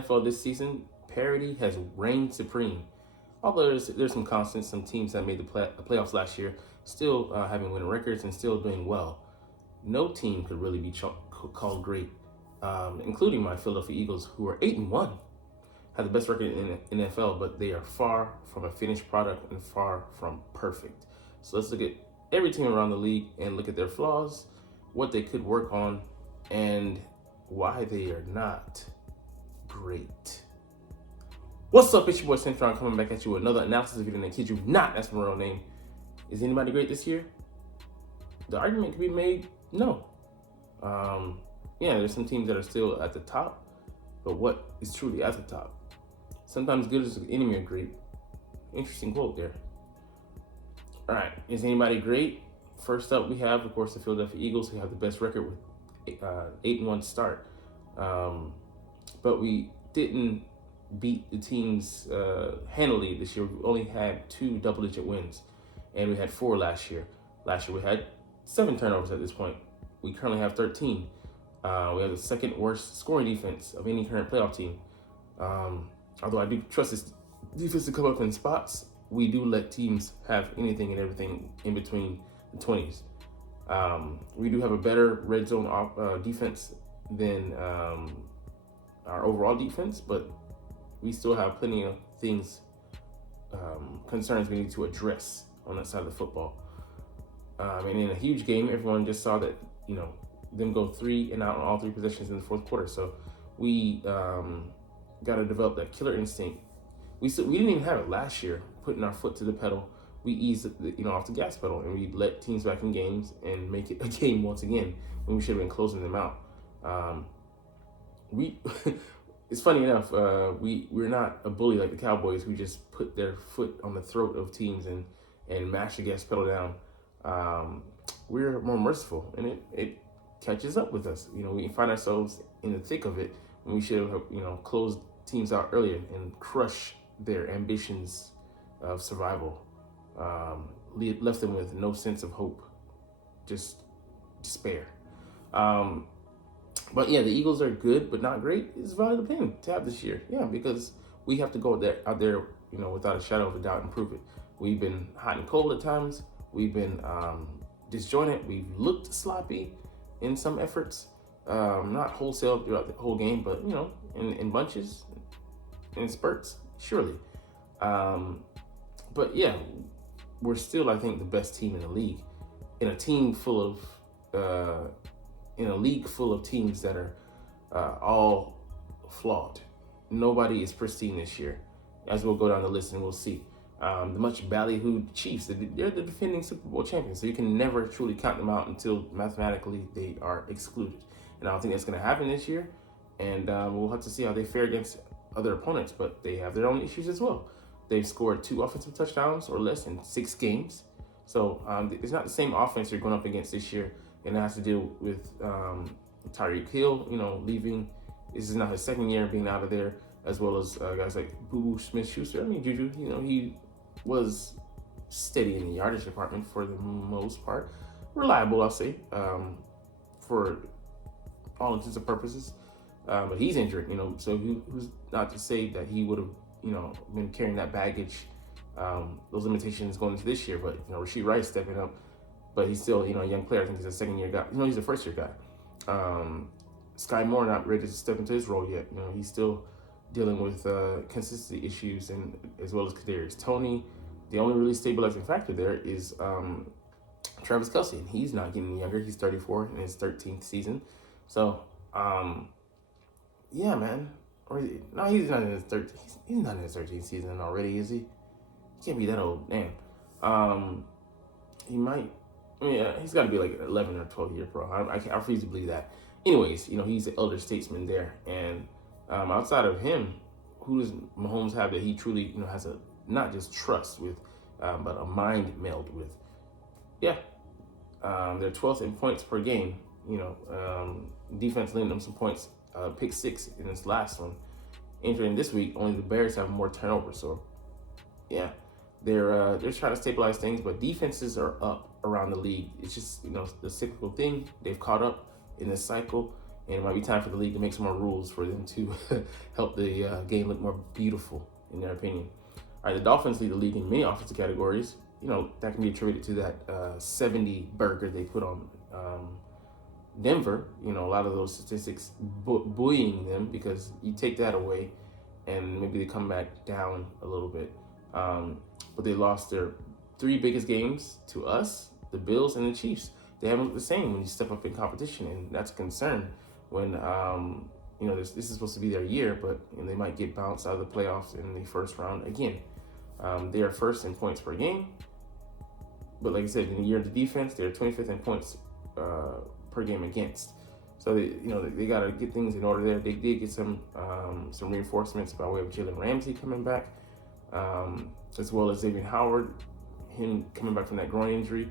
NFL this season, parity has reigned supreme. Although there's some constants, some teams that made the playoffs last year still having winning records and still doing well. No team could really be called great, including my Philadelphia Eagles, who are 8-1, have the best record in the NFL, but they are far from a finished product and far from perfect. So let's look at every team around the league and look at their flaws, what they could work on, and why they are not great. What's up, it's your boy Cintron coming back at you with another analysis video, and I kid you not, that's my real name. Is anybody great this year? The argument can be made, no. Yeah, there's some teams that are still at the top, but what is truly at the top? Sometimes good is the enemy of great. Interesting quote there. All right, is anybody great? First up, we have, of course, the Philadelphia Eagles, who have the best record with 8-1 start. But we didn't beat the teams handily this year. We only had 2 double-digit wins, and we had 4 last year. Last year we had 7 turnovers at this point. We currently have 13. We have the second worst scoring defense of any current playoff team. Although I do trust this defense to come up in spots, we do let teams have anything and everything in between the 20s. We do have a better red zone defense than our overall defense, but we still have plenty of things, concerns we need to address on that side of the football. And in a huge game, everyone just saw that, them go 3 and out on all 3 possessions in the fourth quarter. So we got to develop that killer instinct. We didn't even have it last year, putting our foot to the pedal. We eased off the gas pedal, and we let teams back in games and make it a game once again when we should have been closing them out. It's funny enough, we're not a bully like the Cowboys who just put their foot on the throat of teams and mash the gas pedal down. We're more merciful, and it catches up with us. We find ourselves in the thick of it when we should have, closed teams out earlier and crush their ambitions of survival. Left them with no sense of hope, just despair. But yeah, the Eagles are good, but not great. It's a valid opinion to have this year. Yeah, because we have to go out there, without a shadow of a doubt and prove it. We've been hot and cold at times. We've been disjointed. We've looked sloppy in some efforts. Not wholesale throughout the whole game, but, in bunches, in spurts, surely. But yeah, we're still, I think, the best team in the league. In a league full of teams that are all flawed. Nobody is pristine this year. As we'll go down the list and we'll see. The much ballyhooed Chiefs, they're the defending Super Bowl champions, so you can never truly count them out until mathematically they are excluded. And I don't think that's going to happen this year. And we'll have to see how they fare against other opponents, but they have their own issues as well. They've scored 2 offensive touchdowns or less in 6 games. So it's not the same offense you're going up against this year. And it has to deal with Tyreek Hill, leaving. This is not his second year being out of there, as well as guys like Boo Smith-Schuster. I mean, Juju, he was steady in the yardage department for the most part. Reliable, I'll say, for all intents and purposes. But he's injured, so who's not to say that he would have, been carrying that baggage, those limitations going into this year. But, Rashid Rice stepping up. But he's still, a young player. I think he's a second-year guy. He's a first-year guy. Sky Moore not ready to step into his role yet. He's still dealing with consistency issues, and as well as Kadarius Toney. The only really stabilizing factor there is Travis Kelce, and he's not getting younger. He's 34 in his 13th season. So, yeah, man. No, he's not in his 13th. He's not in his 13th season already, is he? He can't be that old, damn. He might. He's got to be like an 11 or 12 year pro. I refuse to believe that. Anyways, he's the elder statesman there. And outside of him, who does Mahomes have that he truly, has a not just trust with, but a mind meld with? Yeah. They're 12th in points per game. Defense lending them some points. Pick 6 in this last one. Entering this week, only the Bears have more turnovers. So, yeah. They're trying to stabilize things, but defenses are up around the league. It's just, the cyclical thing. They've caught up in this cycle, and it might be time for the league to make some more rules for them to help the game look more beautiful, in their opinion. All right, the Dolphins lead the league in many offensive categories. That can be attributed to that 70 burger they put on Denver. A lot of those statistics buoying them, because you take that away and maybe they come back down a little bit. But they lost their three biggest games to us, the Bills, and the Chiefs. They haven't looked the same when you step up in competition, and that's a concern when, this is supposed to be their year, but they might get bounced out of the playoffs in the first round again. They are first in points per game, but like I said, in the year of the defense, they're 25th in points per game against. So they got to get things in order there. They did get some reinforcements by way of Jalen Ramsey coming back, as well as Xavier Howard, him coming back from that groin injury.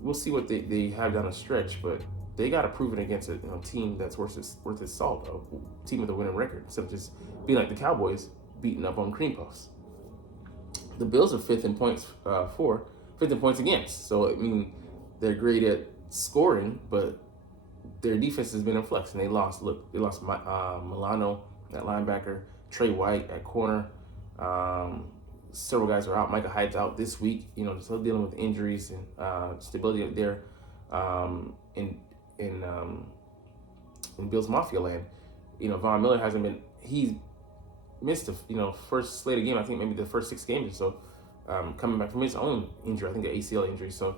We'll see what they have down the stretch, but they got to prove it against a team that's worth its salt, a team with a winning record, instead of just being like the Cowboys, beating up on cream puffs. The Bills are fifth in points against. So they're great at scoring, but their defense has been in flux, and they lost. Look, they lost Milano at linebacker, Trey White at corner. Several guys are out. Micah Hyde's out this week. Still dealing with injuries and stability there in Bills Mafia land. Von Miller hasn't been. He's missed the first slate of game. I think maybe the first 6 games or so. Coming back from his own injury, I think an ACL injury. So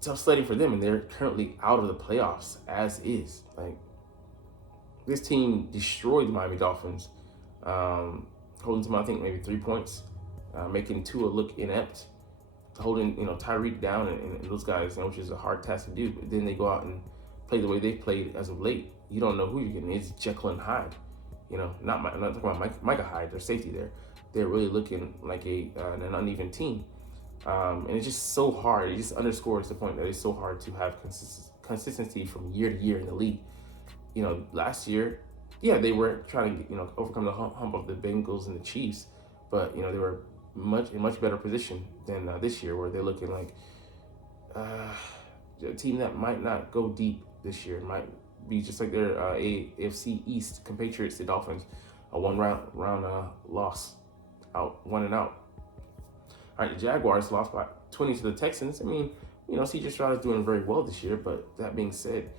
tough sledding for them, and they're currently out of the playoffs as is. Like, this team destroyed the Miami Dolphins, holding them, I think, maybe 3 points, making Tua look inept, holding Tyreek down and those guys, which is a hard task to do. But then they go out and play the way they've played as of late. You don't know who you're getting. It's Jekyll and Hyde. I'm not talking about Micah Hyde, their safety there. They're really looking like an uneven team. And it's just so hard. It just underscores the point that it's so hard to have consistency from year to year in the league. Last year, they were trying to overcome the hump of the Bengals and the Chiefs, but they were in much better position than this year, where they're looking like a team that might not go deep this year. It might be just like their AFC East compatriots, the Dolphins, a one round loss, one and out. All right, the Jaguars lost by 20 to the Texans. C.J. Stroud is doing very well this year, but that being said,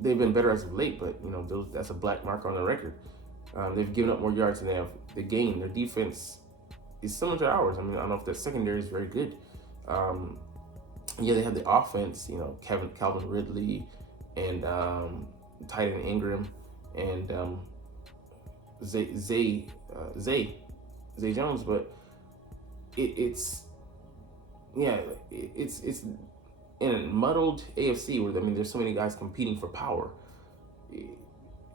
they've been better as of late, but that's a black mark on their record. They've given up more yards than they gained. Their defense is similar to ours. I don't know if their secondary is very good. They have the offense, Calvin Ridley and tight end Ingram and Zay Jones, but it's in a muddled AFC where there's so many guys competing for power.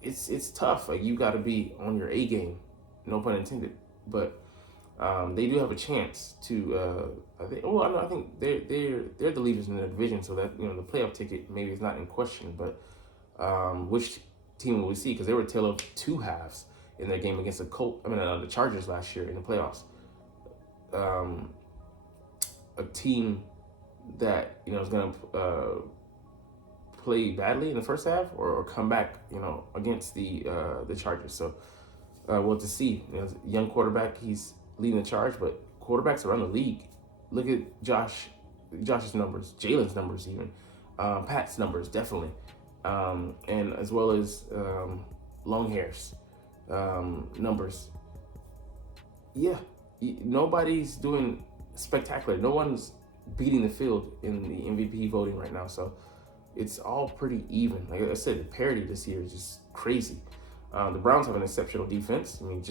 It's tough. Like, you got to be on your A game, no pun intended. But they do have a chance to. I think they're the leaders in the division, so that the playoff ticket maybe is not in question. But which team will we see? Because they were a tale of two halves in their game against the Chargers last year in the playoffs. A team that is going to play badly in the first half or come back against the Chargers. So we'll have to see. Young quarterback, he's leading the charge, but quarterbacks around the league, look at Josh's numbers, Jalen's numbers, even Pat's numbers, definitely, and as well as Longhair's numbers. Nobody's doing spectacular. No one's beating the field in the MVP voting right now. So it's all pretty even. Like I said, the parity this year is just crazy. The Browns have an exceptional defense. We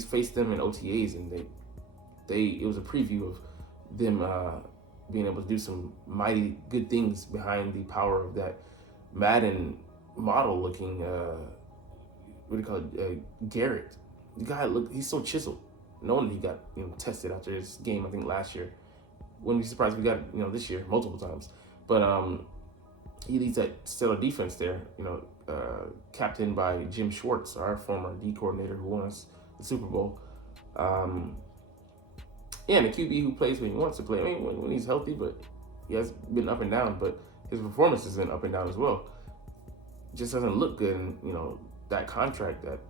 faced them in OTAs, and it was a preview of them being able to do some mighty good things behind the power of that Madden model looking, Garrett. The guy, he's so chiseled. No wonder he got tested after his game, I think, last year. Wouldn't be surprised if we got this year multiple times. But he leads that stellar defense there, captained by Jim Schwartz, our former D coordinator who won us the Super Bowl. And the QB who plays when he wants to play. When he's healthy, but he has been up and down. But his performance has been up and down as well. Just doesn't look good. And, that contract, that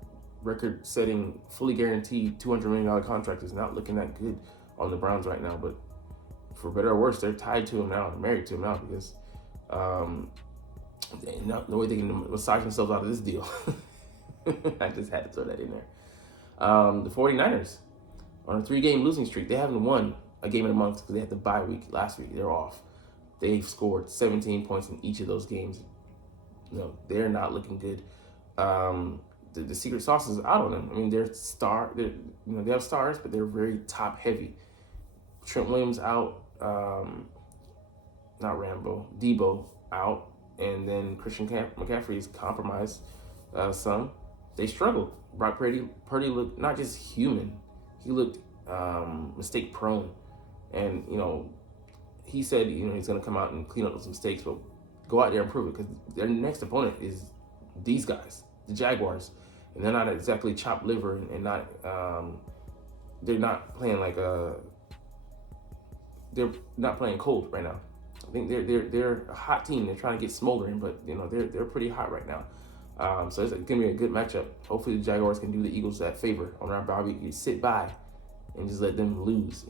record-setting, fully guaranteed $200 million contract is not looking that good on the Browns right now. But for better or worse, they're tied to him now, married to him now, because no way they can massage themselves out of this deal. I just had to throw that in there. The 49ers, on a 3-game losing streak, they haven't won a game in a month because they had the bye week last week. They're off. They've scored 17 points in each of those games. They're not looking good. The secret sauce is out on them. I mean, they have stars, but they're very top heavy. Trent Williams out, not Rambo, Debo out, and then Christian McCaffrey is compromised some. They struggled. Brock Purdy looked not just human, he looked mistake prone, and he said he's going to come out and clean up those mistakes, but go out there and prove it, because their next opponent is these guys, the Jaguars, and they're not exactly chopped liver, and not they're not playing they're not playing cold right now. I think they're a hot team. They're trying to get smoldering, but they're pretty hot right now. So it's gonna be a good matchup. Hopefully the Jaguars can do the Eagles that favor on our bye week. You sit by and just let them lose.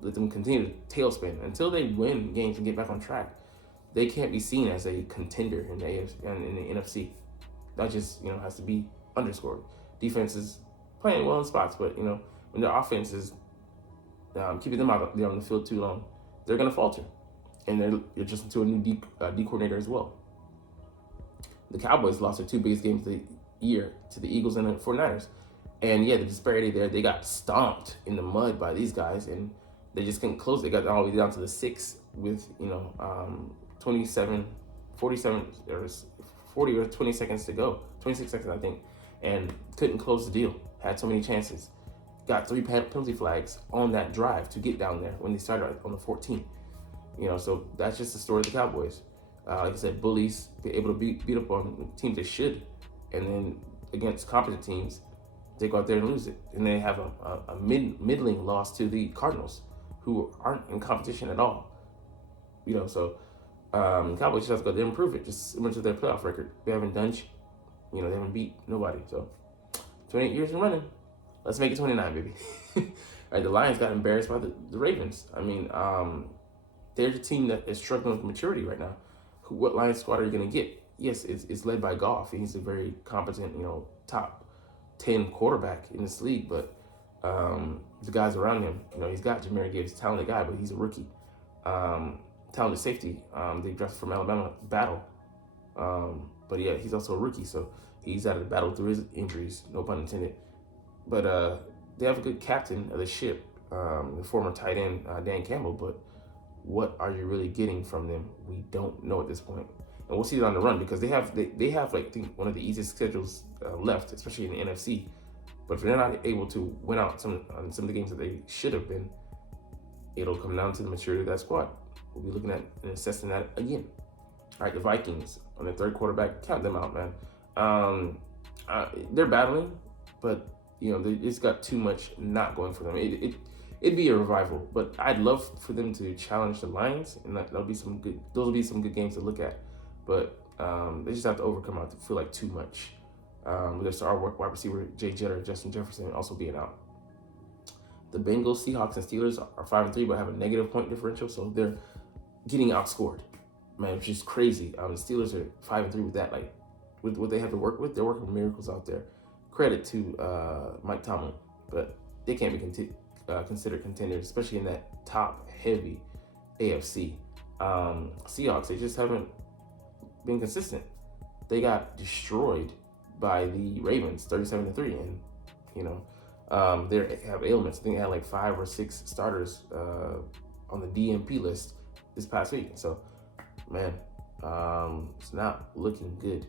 Let them continue to tailspin until they win games and get back on track. They can't be seen as a contender in the AFC and in the NFC. That just has to be underscored. Defense is playing well in spots, but when their offense is keeping them out there on the field too long, they're gonna falter, and they're just into a new D coordinator as well. The Cowboys lost their 2 biggest games of the year to the Eagles and the 49ers. And the disparity there, they got stomped in the mud by these guys, and they just couldn't close. They got all the way down to the 6 with, 40 or 20 seconds to go. 26 seconds, I think. And couldn't close the deal. Had so many chances. Got 3 penalty flags on that drive to get down there when they started on the 14th. So that's just the story of the Cowboys. Like I said, bullies, be able to beat up on teams they should, and then against competent teams, they go out there and lose it. And they have a middling loss to the Cardinals, who aren't in competition at all. So Cowboys just have to go there and improve it, just similar to their playoff record. They haven't done, they haven't beat nobody. So 28 years in running. Let's make it 29, baby. All right, the Lions got embarrassed by the Ravens. I mean, they're the team that is struggling with maturity right now. What Lions squad are you going to get? Yes, it's led by Goff. He's a very competent, top 10 quarterback in this league. But the guys around him, he's got Jahmyr Gibbs, talented guy, but he's a rookie. Talented safety. They drafted from Alabama, Battle. But yeah, he's also a rookie, so he's out of the battle through his injuries, no pun intended. But they have a good captain of the ship, the former tight end, Dan Campbell, but what are you really getting from them? We don't know at this point. And we'll see it on the run, because they have I think one of the easiest schedules left, especially in the NFC. But if they're not able to win out on some of the games that they should have been, it'll come down to the maturity of that squad. We'll be looking at and assessing that again. All right, the Vikings on their 3rd quarterback, count them out, man. They're battling, but they just got too much not going for them. It'd be a revival, but I'd love for them to challenge the Lions, and those will be some good games to look at. But they just have to overcome out to feel like too much. With their star wide receiver Jay Jetter, Justin Jefferson also being out. The Bengals, Seahawks, and Steelers are 5-3, but have a negative point differential, so they're getting outscored. Man, which is crazy. The Steelers are 5-3 with that. Like, with what they have to work with, they're working miracles out there. Credit to Mike Tomlin, but they can't be considered contenders, especially in that top-heavy AFC. Seahawks, they just haven't been consistent. They got destroyed by the Ravens, 37-3, and they have ailments. I think they had like 5 or 6 starters on the DNP list this past week. So, man, it's not looking good.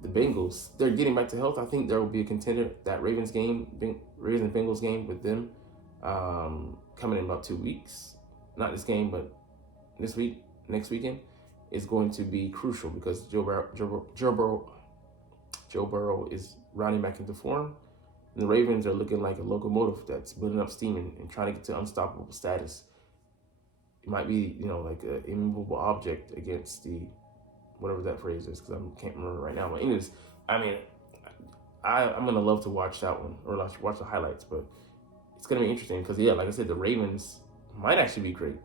The Bengals, they're getting back to health. I think there will be a contender. That Ravens and Bengals game with them coming in about 2 weeks. Not this game, but next weekend is going to be crucial, because Joe Burrow is rounding back into form, and the Ravens are looking like a locomotive that's building up steam and trying to get to unstoppable status. it might be, like an immovable object against the, whatever that phrase is, because I can't remember right now. But anyways, I mean, I'm going to love to watch that one, or watch the highlights, but it's going to be interesting because, yeah, like I said, the Ravens might actually be great.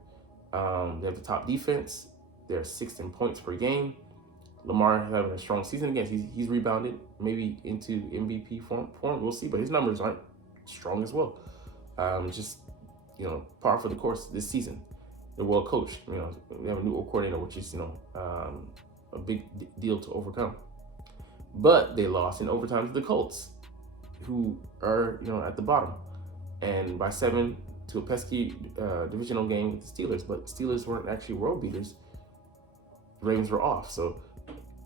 They have the top defense. They're 6th in points per game. Lamar having a strong season again. He's rebounded maybe into MVP form. We'll see, but his numbers aren't strong as well. Just, par for the course this season. They're well coached. We have a new coordinator, which is, a big deal to overcome. But they lost in overtime to the Colts, who are, at the bottom. And by 7 to a pesky divisional game with the Steelers. But Steelers weren't actually world beaters. The Ravens were off. So,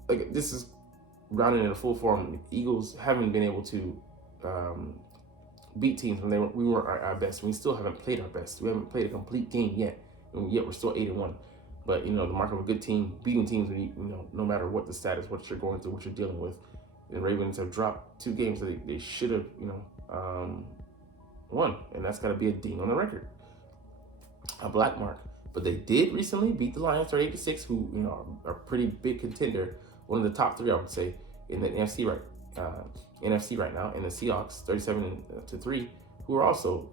this is rounded in a full form. The Eagles haven't been able to beat teams when we weren't our best. We still haven't played our best. We haven't played a complete game yet. And yet we're still 8-1. But, the mark of a good team, beating teams, no matter what the status, what you're going through, what you're dealing with. The Ravens have dropped 2 games that they should have, won. And that's got to be a ding on the record. A black mark. But they did recently beat the Lions 38-6, who, are a pretty big contender. One of the top 3, I would say, in the NFC right now. And the Seahawks, 37-3, who are also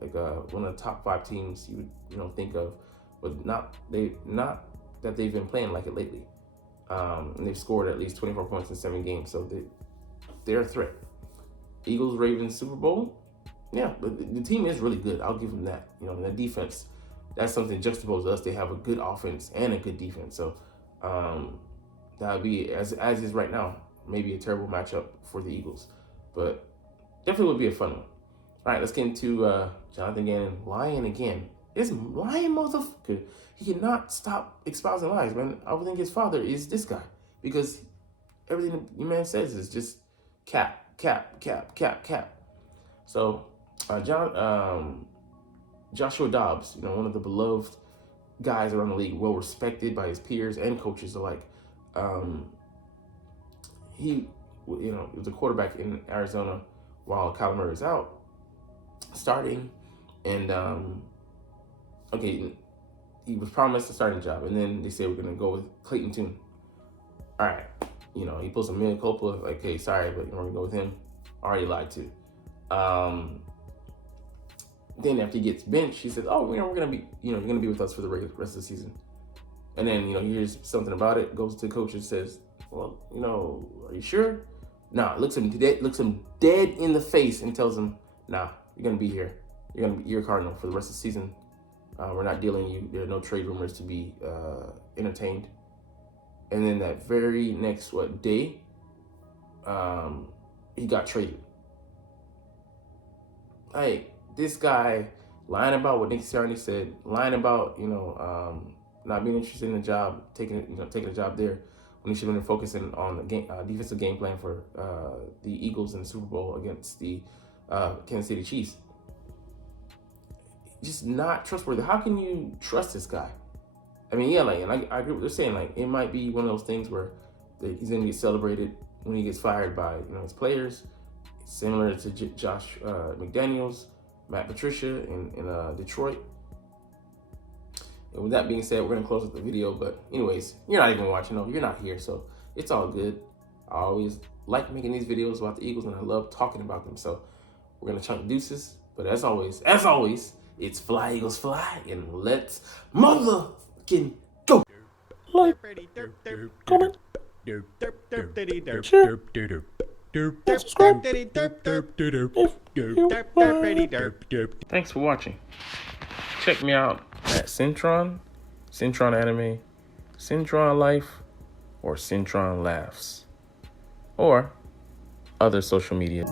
one of the top 5 teams you would think of, but not that they've been playing like it lately. And they've scored at least 24 points in 7 games, so they're a threat. Eagles, Ravens, Super Bowl. Yeah, the team is really good. I'll give them that. The defense, that's something juxtaposed to us. They have a good offense and a good defense. So that would be, as is right now, maybe a terrible matchup for the Eagles. But definitely would be a fun one. All right, let's get into Jonathan Gannon lying again. This lying motherfucker, he cannot stop espousing lies, man. I would think his father is this guy because everything the man says is just cap. So, Joshua Dobbs, one of the beloved guys around the league, well respected by his peers and coaches alike. He, was a quarterback in Arizona while Kyler Murray is out, starting, and he was promised a starting job, and then they said we're gonna go with Clayton Tune. All right, he pulls a mea culpa, like, hey, sorry, but we're gonna go with him. Already lied to. Then after he gets benched, he says, "Oh, we're gonna be, you're gonna be with us for the rest of the season." And then, he hears something about it, goes to the coach and says, "Well, are you sure?" Nah, looks him dead in the face and tells him, "Nah, you're gonna be here. You're a Cardinal for the rest of the season. We're not dealing you. There are no trade rumors to be entertained." And then that very next day, he got traded. This guy lying about what Nick Sirianni said, lying about not being interested in the job, taking a job there when he should have been focusing on the defensive game plan for the Eagles in the Super Bowl against the Kansas City Chiefs. Just not trustworthy. How can you trust this guy? I mean, yeah, and I agree with what they're saying. It might be one of those things where he's going to get celebrated when he gets fired by his players, similar to Josh McDaniels, Matt Patricia in Detroit. And with that being said, we're going to close up the video. But anyways, you're not even watching. No, you're not here, so it's all good. I always like making these videos about the Eagles, and I love talking about them. So we're going to chunk deuces. But as always, it's Fly Eagles Fly, and let's motherfucking go. Like, comment, share, and subscribe if you Thanks for watching. Check me out at Cintron Anime, Cintron Life, or Cintron Laughs, or other social media.